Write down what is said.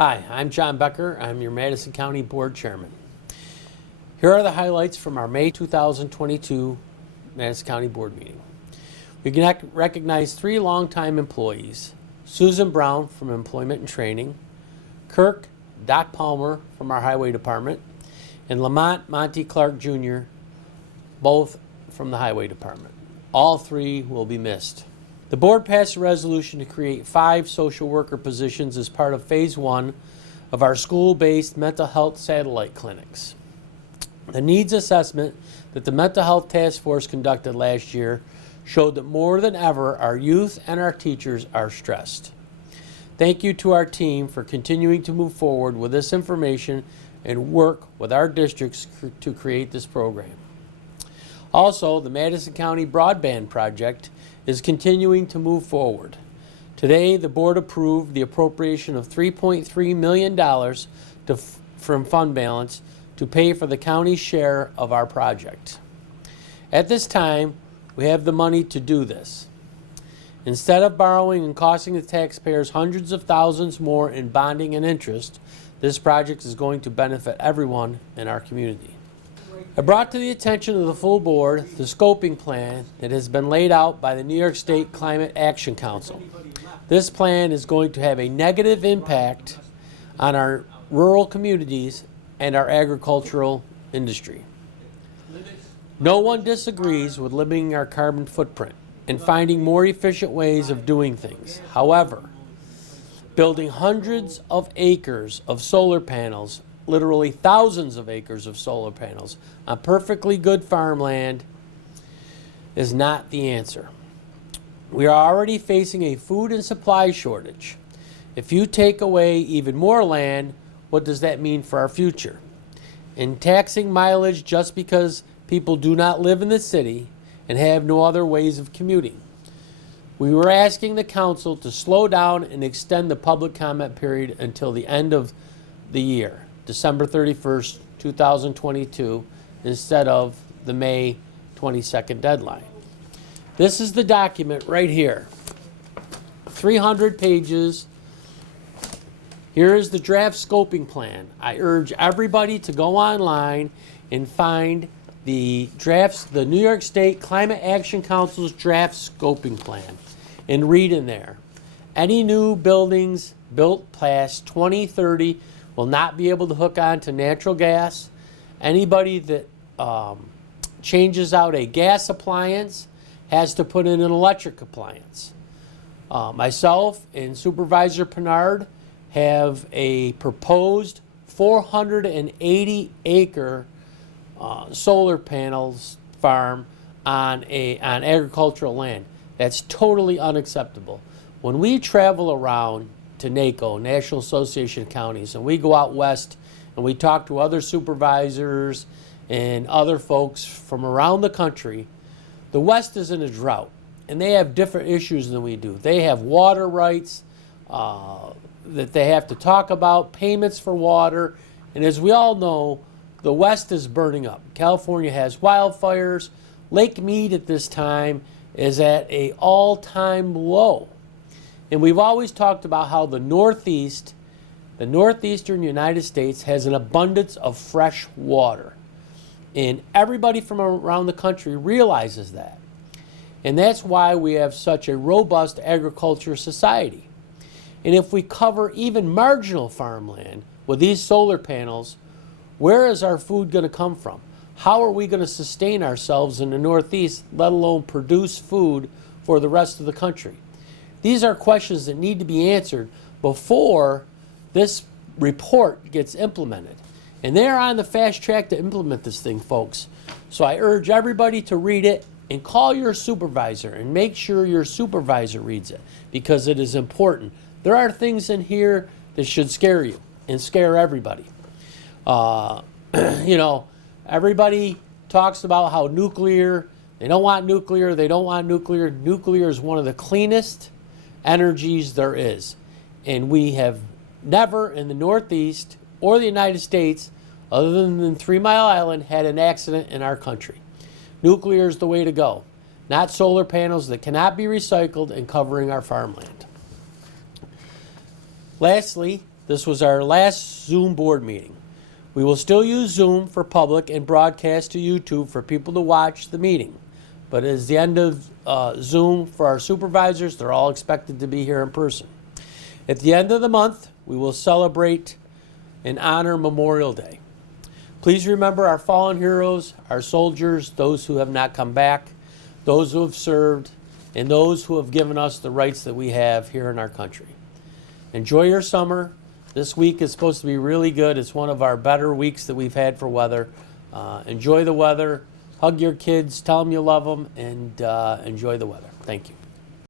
Hi, I'm Chairman Becker. I'm your Madison County Board Chairman. Here are the highlights from our May 2022 Madison County Board meeting. We can recognize 3 longtime employees: Susan Brown from Employment and Training, Kirk Doc Palmer from our Highway Department, and Lamont Monty Clark Jr., both from the Highway Department. All 3 will be missed. The board passed a resolution to create 5 social worker positions as part of Phase 1 of our school-based mental health satellite clinics. The needs assessment that the Mental Health Task Force conducted last year showed that more than ever our youth and our teachers are stressed. Thank you to our team for continuing to move forward with this information and work with our districts to create this program. Also, the Madison County Broadband project is continuing to move forward. Today, the board approved the appropriation of $3.3 million from fund balance to pay for the county's share of our project. At this time, we have the money to do this. Instead of borrowing and costing the taxpayers hundreds of thousands more in bonding and interest, this project is going to benefit everyone in our community. I brought to the attention of the full board the scoping plan that has been laid out by the New York State Climate Action Council. This plan is going to have a negative impact on our rural communities and our agricultural industry. No one disagrees with limiting our carbon footprint and finding more efficient ways of doing things. However, building hundreds of acres of solar panels, literally thousands of acres of solar panels on perfectly good farmland is not the answer. We are already facing a food and supply shortage. If you take away even more land, what does that mean for our future? In taxing mileage just because people do not live in the city and have no other ways of commuting. We were asking the council to slow down and extend the public comment period until the end of the year, December 31st, 2022, instead of the May 22nd deadline. This is the document right here. 300 pages. Here is the draft scoping plan. I urge everybody to go online and find the New York State Climate Action Council's draft scoping plan and read in there. Any new buildings built past 2030 will not be able to hook on to natural gas. Anybody that changes out a gas appliance has to put in an electric appliance. Myself and Supervisor Pinard have a proposed 480 acre solar panels farm on agricultural land. That's totally unacceptable. When we travel around to NACO, National Association of Counties, and we go out west and we talk to other supervisors and other folks from around the country, the West is in a drought and they have different issues than we do. They have water rights that they have to talk about, payments for water, and as we all know, the West is burning up. California has wildfires. Lake Mead at this time is at an all-time low. And we've always talked about how the northeastern United States has an abundance of fresh water. And everybody from around the country realizes that. And that's why we have such a robust agriculture society. And if we cover even marginal farmland with these solar panels, where is our food going to come from? How are we going to sustain ourselves in the Northeast, let alone produce food for the rest of the country? These are questions that need to be answered before this report gets implemented. And they're on the fast track to implement this thing, folks. So I urge everybody to read it and call your supervisor and make sure your supervisor reads it because it is important. There are things in here that should scare you and scare everybody. Everybody talks about how nuclear, they don't want nuclear, they don't want nuclear. Nuclear is one of the cleanest energies there is. And we have never in the Northeast or the United States, other than 3 Mile Island, had an accident in our country. Nuclear is the way to go, not solar panels that cannot be recycled and covering our farmland. Lastly, this was our last Zoom board meeting. We will still use Zoom for public and broadcast to YouTube for people to watch the meeting. But as the end of Zoom for our supervisors, they're all expected to be here in person. At the end of the month, we will celebrate and honor Memorial Day. Please remember our fallen heroes, our soldiers, those who have not come back, those who have served, and those who have given us the rights that we have here in our country. Enjoy your summer. This week is supposed to be really good. It's one of our better weeks that we've had for weather. Enjoy the weather. Hug your kids. Tell them you love them. And enjoy the weather. Thank you.